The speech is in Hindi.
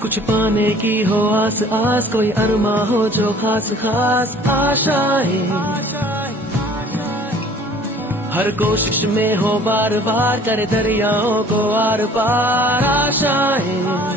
कुछ पाने की हो आस आस, कोई अरमा हो जो खास खास आशाएं, हर कोशिश में हो बार बार, करे दरियाओं को आर पार आशाएं।